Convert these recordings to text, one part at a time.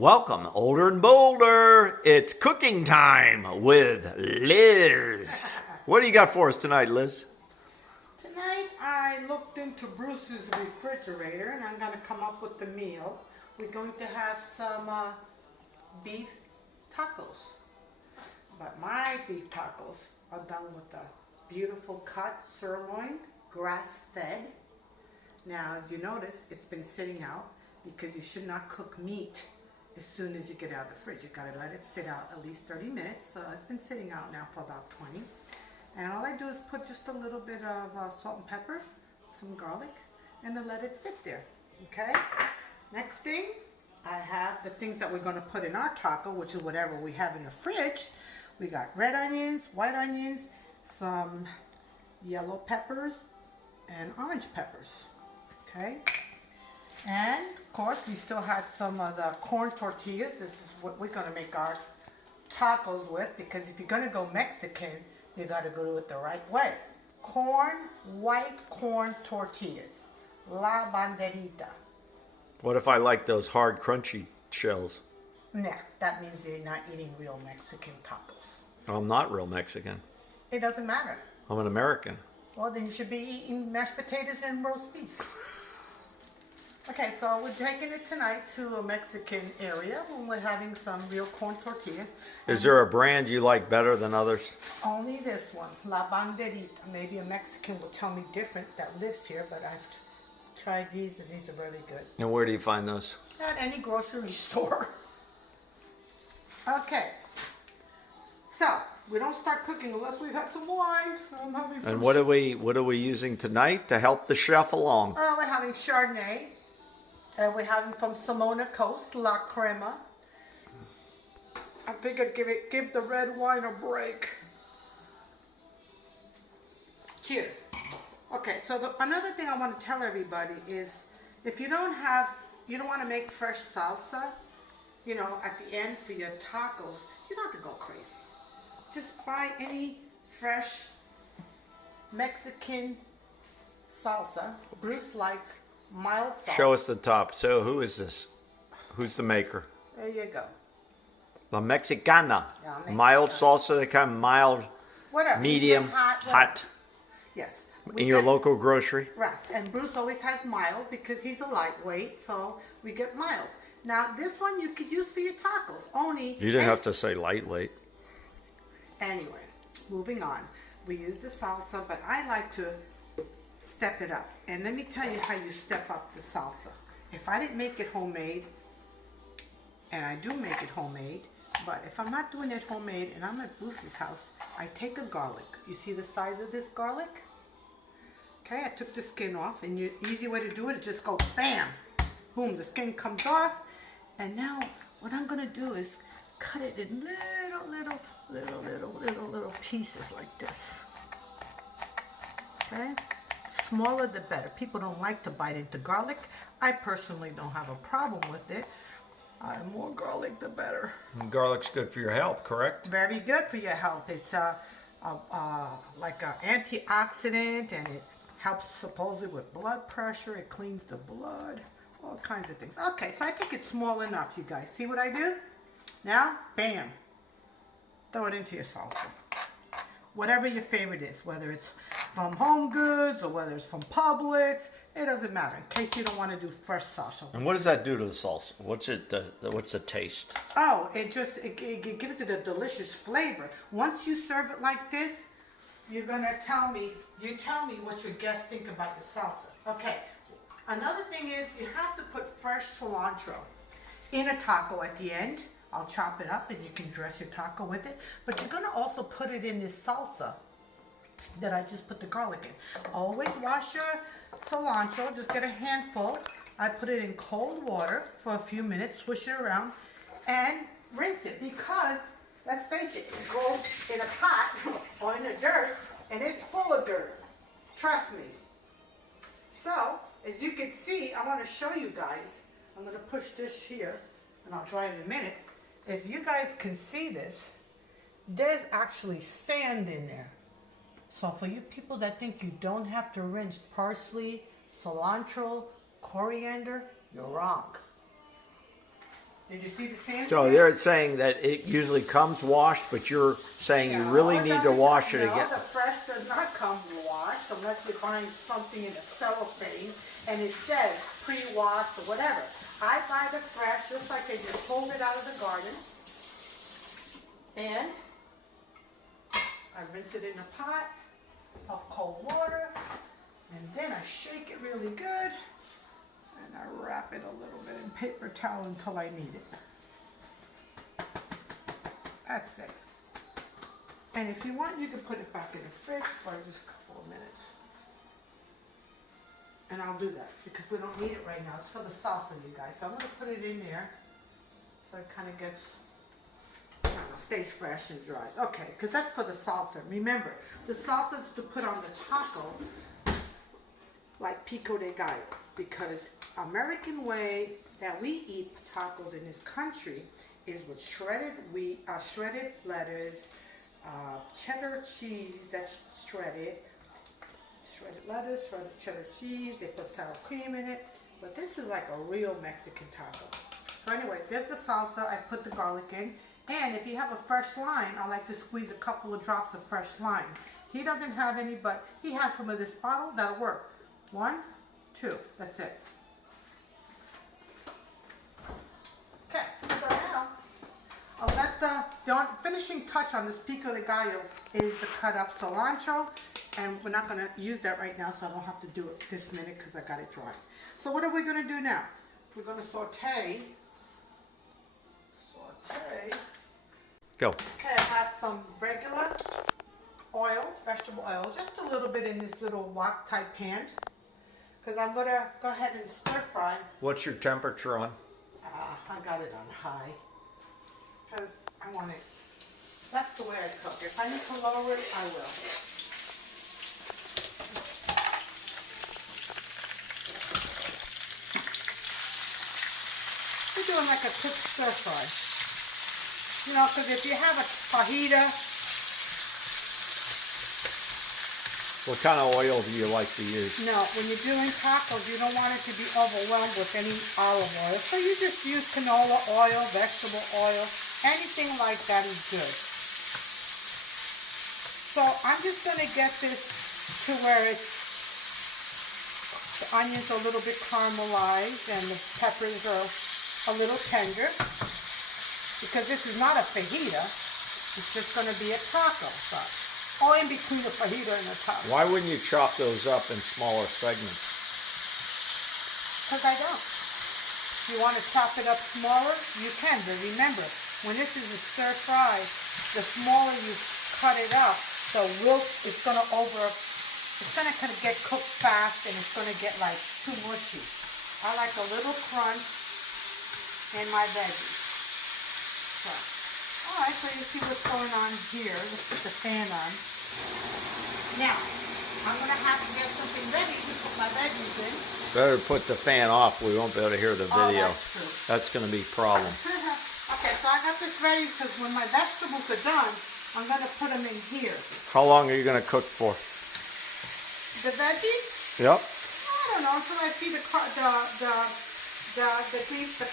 Welcome, older and bolder. It's cooking time with Liz. What do you got for us tonight, Liz? Tonight I looked into Bruce's refrigerator and I'm going to come up with the meal. We're going to have some beef tacos. But my beef tacos are done with a beautiful cut sirloin, grass-fed. Now, as you notice, it's been sitting out because you should not cook meat as soon as you get out of the fridge. You gotta let it sit out at least 30 minutes. So it's been sitting out now for about 20. And all I do is put just a little bit of salt and pepper, some garlic, and then let it sit there, okay? Next thing, I have the things that we're gonna put in our taco, which is whatever we have in the fridge. We got red onions, white onions, some yellow peppers, and orange peppers, okay? And of course, we still had some of the corn tortillas. This is what we're gonna make our tacos with, because if you're gonna go Mexican, you gotta do it the right way. White corn tortillas, la banderita. What if I like those hard, crunchy shells? Nah, that means you're not eating real Mexican tacos. I'm not real Mexican. It doesn't matter. I'm an American. Well, then you should be eating mashed potatoes and roast beef. Okay, so we're taking it tonight to a Mexican area when we're having some real corn tortillas. Is there a brand you like better than others? Only this one, La Banderita. Maybe a Mexican will tell me different that lives here, but I've tried these and these are really good. And where do you find those? At any grocery store. Okay. So, we don't start cooking unless we've had some wine. I'm having some. And what are we using tonight to help the chef along? We're having Chardonnay. And we're having from Simona Coast, La Crema. I figured give the red wine a break. Cheers. Okay, so another thing I want to tell everybody is, if you don't want to make fresh salsa, at the end for your tacos, you don't have to go crazy. Just buy any fresh Mexican salsa. Bruce likes mild salsa. Show us the top. So who is this? Who's the maker? There you go. La Mexicana. Yeah, Mexicana. Mild salsa, they kind of mild, Whatever. medium, hot. Yes. In your local grocery? Right. And Bruce always has mild because he's a lightweight, so we get mild. Now, this one you could use for your tacos. Only. You didn't have to say lightweight. Anyway, moving on. We use the salsa, but I like to step it up. And let me tell you how you step up the salsa. If I didn't make it homemade, and I do make it homemade, but if I'm not doing it homemade and I'm at Bruce's house, I take a garlic. You see the size of this garlic? Okay, I took the skin off, and the easy way to do it is just go bam, boom, the skin comes off. And now what I'm gonna do is cut it in little pieces like this. Okay? Smaller the better. People don't like to bite into garlic. I personally don't have a problem with it. The more garlic, the better. And garlic's good for your health, correct? Very good for your health. It's like an antioxidant, and it helps supposedly with blood pressure. It cleans the blood, all kinds of things. Okay, so I think it's small enough, you guys. See what I do? Now, bam. Throw it into your salsa. Whatever your favorite is, whether it's from Home Goods or whether it's from Publix, it doesn't matter, in case you don't want to do fresh salsa. And what does that do to the salsa? What's the taste? Oh, it gives it a delicious flavor. Once you serve it like this, you tell me what your guests think about your salsa. Okay, another thing is you have to put fresh cilantro in a taco at the end. I'll chop it up and you can dress your taco with it. But you're gonna also put it in this salsa that I just put the garlic in. Always wash your cilantro, just get a handful. I put it in cold water for a few minutes, swish it around, and rinse it, because, let's face it, it goes in a pot or in the dirt, and it's full of dirt. Trust me. So, as you can see, I want to show you guys. I'm going to push this here, and I'll dry it in a minute. If you guys can see this, there's actually sand in there. So for you people that think you don't have to rinse parsley, cilantro, coriander, you're wrong. Did you see the sand? So they're saying that it usually comes washed, but you're saying you really need to wash it again. No, the fresh does not come washed unless you're buying something in a cellophane and it says pre-washed or whatever. I buy the fresh just like they just pulled it out of the garden. And I rinse it in a pot of cold water. And then I shake it really good. And I wrap it a little bit in paper towel until I need it. That's it. And if you want, you can put it back in the fridge for just a couple of minutes. And I'll do that because we don't need it right now. It's for the salsa, you guys. So I'm going to put it in there so it kind of gets, I don't know, stays fresh and dries. Okay, because that's for the salsa. Remember, the salsa is to put on the taco like pico de gallo, because American way that we eat tacos in this country is with shredded wheat, shredded lettuce, cheddar cheese that's shredded lettuce, shredded cheddar cheese. They put sour cream in it, but this is like a real Mexican taco. So anyway, there's the salsa. I put the garlic in, and if you have a fresh lime, I like to squeeze a couple of drops of fresh lime. He doesn't have any, but he has some of this bottle. That'll work. 1, 2, that's it. Okay, so now I'll let the finishing touch on this pico de gallo is to cut up cilantro, and we're not going to use that right now, so I don't have to do it this minute because I got it dry. So what are we going to do now? We're going to saute. Go. Okay, I have some regular oil, vegetable oil, just a little bit in this little wok type pan. Because I'm going to go ahead and stir fry. What's your temperature on? I got it on high. Because I want it. That's the way I cook. If I need to lower it, I will. We're doing like a quick stir fry. You know, because if you have a fajita. What kind of oil do you like to use? No, when you're doing tacos, you don't want it to be overwhelmed with any olive oil. So you just use canola oil, vegetable oil, anything like that is good. So I'm just going to get this to where it's, the onions are a little bit caramelized and the peppers are a little tender. Because this is not a fajita, it's just going to be a taco. So. Or in between the fajita and the taco. Why wouldn't you chop those up in smaller segments? Because I don't. If you want to chop it up smaller, you can. But remember, when this is a stir fry, the smaller you cut it up, the wilt is going to it's going to kind of get cooked fast and it's going to get like too mushy. I like a little crunch in my veggies. So. Alright, so you see what's going on here. Let's put the fan on. Now, I'm going to have to get something ready to put my veggies in. Better put the fan off. We won't be able to hear the video. Oh, that's true. That's going to be a problem. Okay, so I got this ready because when my vegetables are done, I'm going to put them in here. How long are you going to cook for? The veggies? Yep. I don't know, until I see the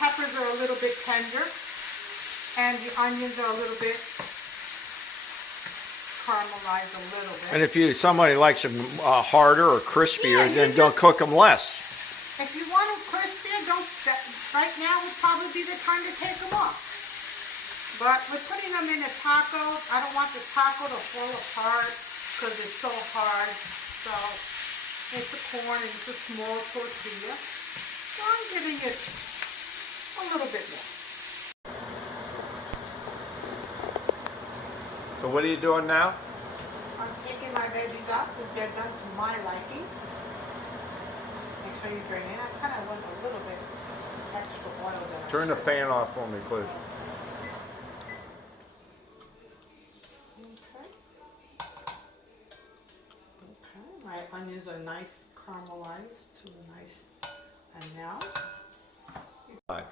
peppers are a little bit tender. And the onions are a little bit caramelized a little bit. And if somebody likes them harder or crispier, Yeah, then don't cook them less. If you want them crispier, right now would probably be the time to take them off. But we're putting them in a taco. I don't want the taco to fall apart because it's so hard. So it's a corn and it's a small tortilla. So I'm giving it a little bit more. So what are you doing now? I'm taking my veggies off because they're done to my liking. Make sure you drain it. I kind of want a little bit extra oil there. Turn the fan off for me, please. Okay. Okay, my onions are nice caramelized to a nice, and now. Hi.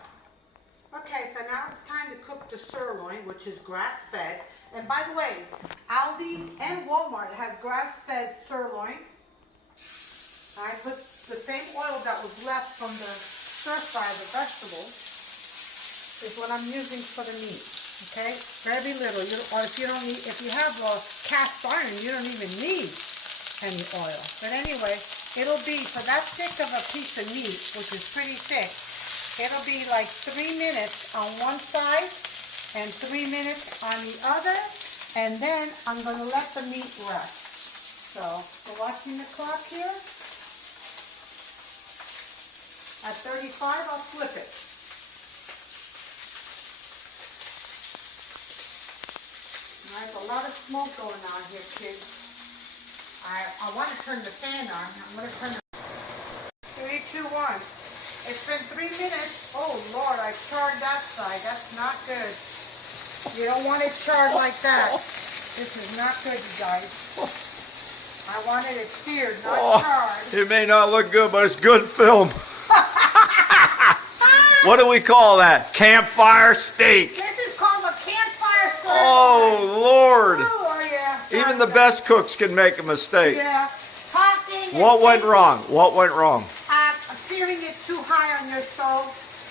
Okay, so now it's time to cook the sirloin, which is grass-fed. And by the way, Aldi and Walmart has grass-fed sirloin. I put the same oil that was left from the stir fry of the vegetables. is what I'm using for the meat. Okay, very little. Or if you don't need, if you have a cast iron, you don't even need any oil. But anyway, it'll be for that thick of a piece of meat, which is pretty thick. It'll be like 3 minutes on one side and 3 minutes on the other, and then I'm going to let the meat rest. So we're watching the clock here. At 35, I'll flip it. There's a lot of smoke going on here, kids. I want to turn the fan on. I'm going to turn the... 3, 2, 1. It's been 3 minutes. Oh, Lord, I charred that side. That's not good. You don't want it charred like that. This is not good, you guys. I wanted it seared, not charred. It may not look good, but it's good film. What do we call that? Campfire steak. This is called a campfire steak. Oh, Lord. Oh, yeah. Even the best cooks can make a mistake. Yeah. Talking. What went wrong? What went wrong? Searing it too high on your stove.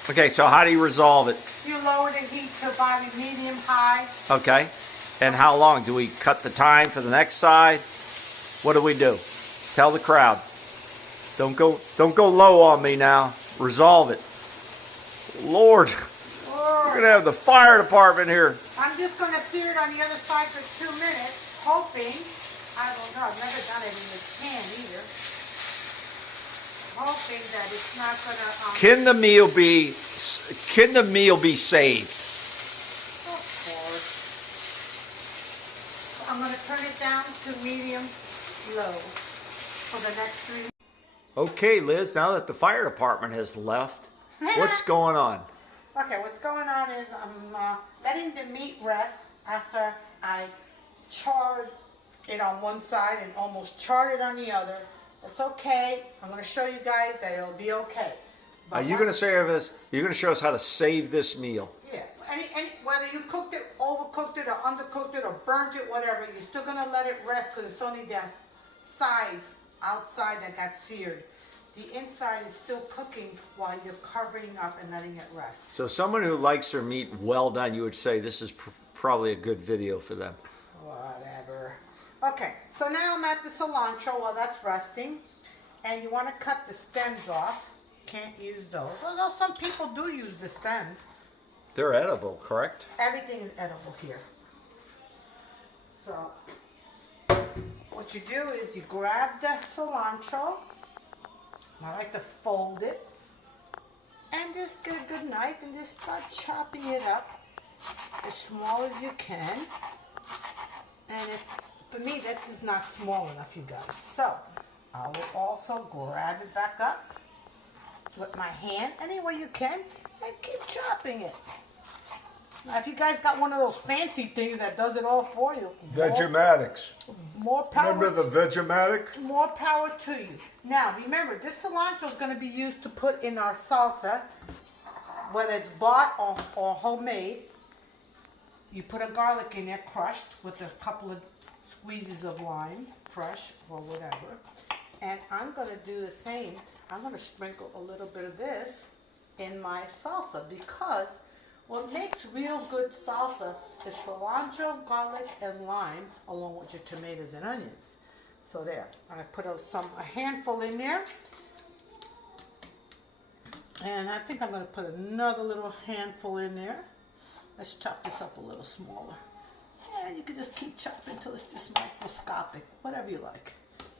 Okay, so how do you resolve it? You lower the heat to about medium high. Okay. And how long? Do we cut the time for the next side? What do we do? Tell the crowd. Don't go low on me now. Resolve it. Lord, we're going to have the fire department here. I'm just going to sear it on the other side for 2 minutes, hoping, I don't know, I've never done it in this pan either. Hoping that it's not going to... Can the meal be saved? Of course. I'm going to turn it down to medium low for the next 3 minutes. Okay, Liz, now that the fire department has left, what's going on? Okay, what's going on is I'm letting the meat rest after I charred it on one side and almost charred it on the other. It's okay. I'm going to show you guys that it'll be okay. Are you going to say this? You're going to show us how to save this meal. Yeah. Whether you cooked it, overcooked it, or undercooked it, or burnt it, whatever, you're still going to let it rest because it's only the sides outside that got seared. The inside is still cooking while you're covering up and letting it rest. So someone who likes their meat well done, you would say this is probably a good video for them. Whatever. Okay, so now I'm at the cilantro while that's resting. And you want to cut the stems off. Can't use those. Although some people do use the stems. They're edible, correct? Everything is edible here. So, what you do is you grab the cilantro. I like to fold it. And just get a good knife and just start chopping it up as small as you can. And for me, this is not small enough, you guys. So, I will also grab it back up with my hand any way you can and keep chopping it. Now, if you guys got one of those fancy things that does it all for you, Vegematics. more power. Remember the Vegematic? More power to you. Now, remember, this cilantro is going to be used to put in our salsa, whether it's bought or homemade. You put a garlic in there, crushed, with a couple of squeezes of lime, fresh or whatever. And I'm going to do the same. I'm going to sprinkle a little bit of this in my salsa because what makes real good salsa is cilantro, garlic, and lime, along with your tomatoes and onions. So there, I put a handful in there. And I think I'm going to put another little handful in there. Let's chop this up a little smaller. And you can just keep chopping until it's just microscopic, whatever you like.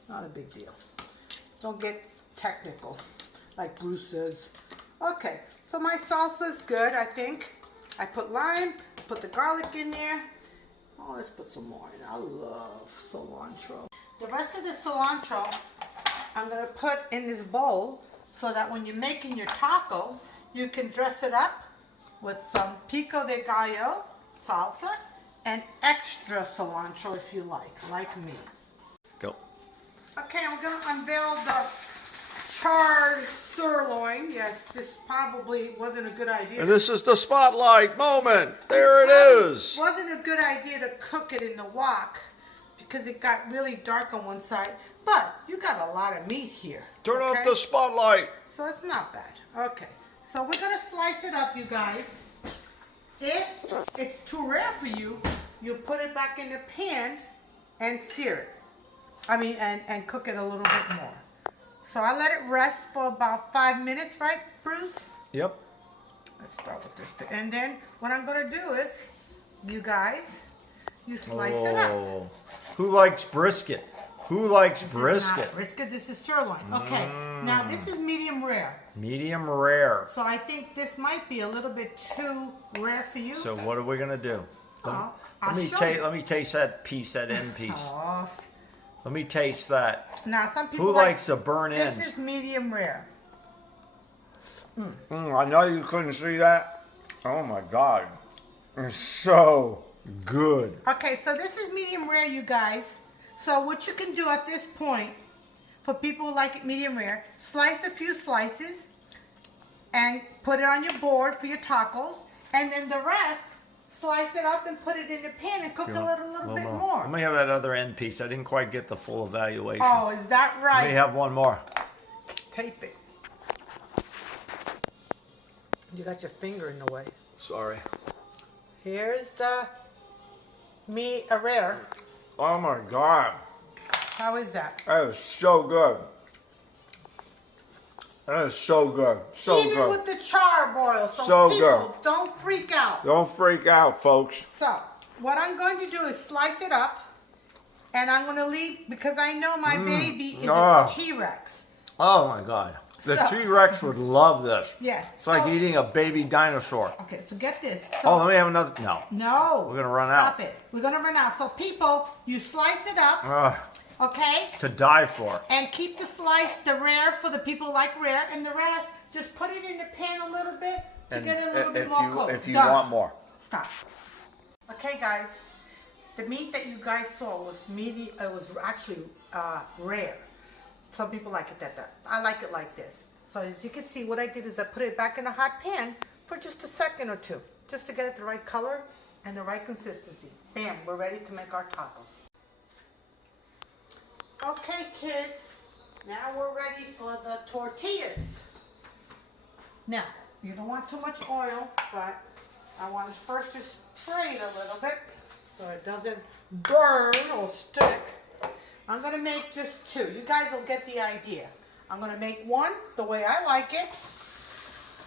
Not a big deal. Don't get technical, like Bruce says. Okay, so my salsa is good, I think. I put lime, put the garlic in there. Oh, let's put some more in. I love cilantro. The rest of the cilantro, I'm going to put in this bowl so that when you're making your taco, you can dress it up with some pico de gallo salsa and extra cilantro if you like me. Go. Okay, I'm going to unveil the charred sirloin. Yes, this probably wasn't a good idea. And this is the spotlight moment. There it is. Wasn't a good idea to cook it in the wok because it got really dark on one side. But you got a lot of meat here. Turn off the spotlight. So it's not bad. Okay, so we're going to slice it up, you guys. If it's too rare for you, you put it back in the pan and sear it. And cook it a little bit more. So I let it rest for about 5 minutes, right, Bruce? Yep. Let's start with this. And then what I'm going to do is, you guys, you slice it up. Who likes brisket? Who likes This brisket? is not brisket, this is sirloin. Okay, now this is medium rare. Medium rare. So I think this might be a little bit too rare for you. So what are we gonna do? I'll show you. Let me taste that piece, that end piece. Oh. Let me taste that. Now some people Who likes the burn this ends? This is medium rare. I know you couldn't see that. Oh my God. It's so good. Okay, so this is medium rare, you guys. So what you can do at this point, for people who like it medium rare, slice a few slices and put it on your board for your tacos. And then the rest, slice it up and put it in the pan and cook it a little bit more. Let me have that other end piece. I didn't quite get the full evaluation. Oh, is that right? Let me have one more. Tape it. You got your finger in the way. Sorry. Here's the rare. Oh my God. How is that? That is so good. That is so good. So Even good. with the charbroil, So people, good. don't freak out. Don't freak out, folks. So, what I'm going to do is slice it up, and I'm going to leave, because I know my baby is a T-Rex. Oh my God. The So- T-Rex would love this. Yes. It's like eating a baby dinosaur. Okay, so get this. Oh, So, let me have another. No. no. We're gonna run Stop out. it. We're going to run out. So, people, you slice it up, okay? To die for. And keep the slice, the rare, for the people who like rare, and the rest, just put it in the pan a little bit to get it a little bit more cooked. If you Done. want more. Stop. Okay, guys. The meat that you guys saw was medium. It was actually rare. Some people like it that. I like it like this. So as you can see, what I did is I put it back in a hot pan for just a second or two, just to get it the right color and the right consistency. Bam, we're ready to make our tacos. Okay, kids. Now we're ready for the tortillas. Now, you don't want too much oil, but I want to first just spray it a little bit so it doesn't burn or stick. I'm going to make just two. You guys will get the idea. I'm going to make one the way I like it,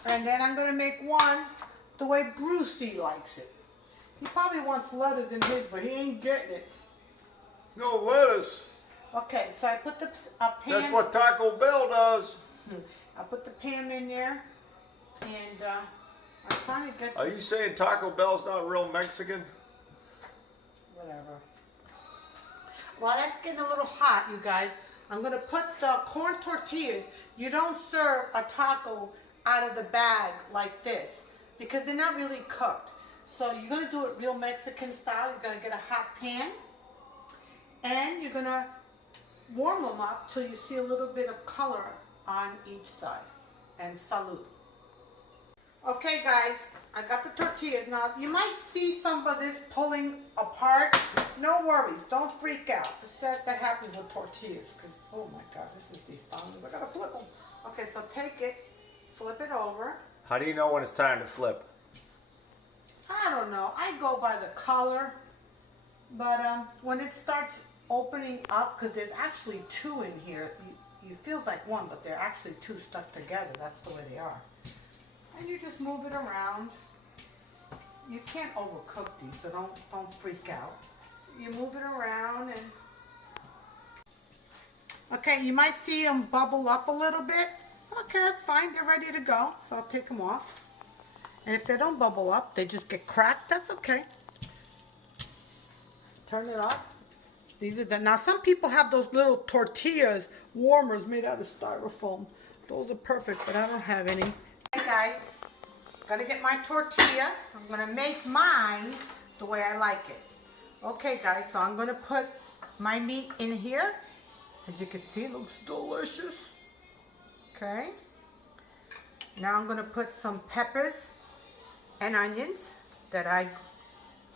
and then I'm going to make one the way Brucey likes it. He probably wants lettuce in his, but he ain't getting it. No lettuce. Okay, so I put the pan. That's what Taco Bell does. I put the pan in there, and I'm trying to get Are you saying Taco Bell's not real Mexican? whatever. While that's getting a little hot, you guys, I'm going to put the corn tortillas. You don't serve a taco out of the bag like this because they're not really cooked. So you're going to do it real Mexican style. You're going to get a hot pan, and you're going to warm them up till you see a little bit of color on each side. And salud. Okay, guys, I got the tortillas. Now, you might see some of this pulling apart. No worries. Don't freak out. That happens with tortillas. Because, oh my God, this is these thongs. I got to flip them. Okay, so take it, flip it over. How do you know when it's time to flip? I don't know. I go by the color. But when it starts opening up, because there's actually two in here, you feels like one, but they're actually two stuck together. That's the way they are. And you just move it around. You can't overcook these, so don't freak out. You move it around and... Okay, you might see them bubble up a little bit. Okay, that's fine. They're ready to go. So I'll take them off. And if they don't bubble up, they just get cracked. That's okay. Turn it off. These are now some people have those little tortillas warmers made out of styrofoam. Those are perfect, but I don't have any. Hey guys, gotta get my tortilla. I'm gonna make mine the way I like it. Okay guys, so I'm gonna put my meat in here. As you can see, it looks delicious. Okay. Now I'm gonna put some peppers and onions that I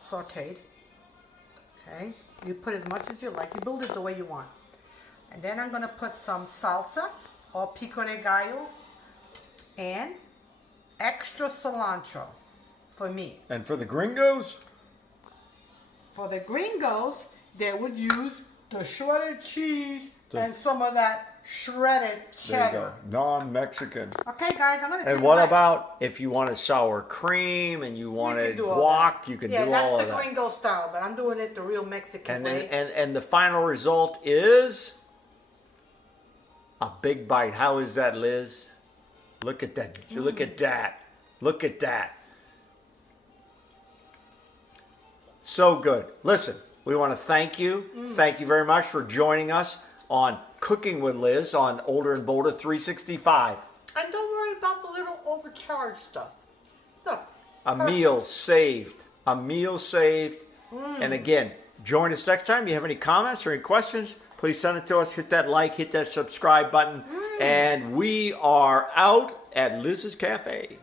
sauteed. Okay. You put as much as you like. You build it the way you want. And then I'm gonna put some salsa or pico de gallo and extra cilantro. for me. And for the gringos? For the gringos, they would use the shredded cheese and some of that shredded There you cheddar. go. Non-Mexican. Okay, guys, I'm gonna. And take what it back. about if you wanted sour cream and you You wanted can do all that. guac? You can yeah, do all of that's that. the gringo style, but I'm doing it the real Mexican And way. then, and the final result is a big bite. How is that, Liz? Look at that. Look at that. Look at that. So good. Listen, we want to thank you. Thank you very much for joining us on Cooking with Liz on Older and Bolder 365. And don't worry about the little overcharged stuff. Look. A meal saved. A meal saved. And again, join us next time. If you have any comments or any questions, please send it to us. Hit that like, hit that subscribe button. And we are out at Liz's Cafe.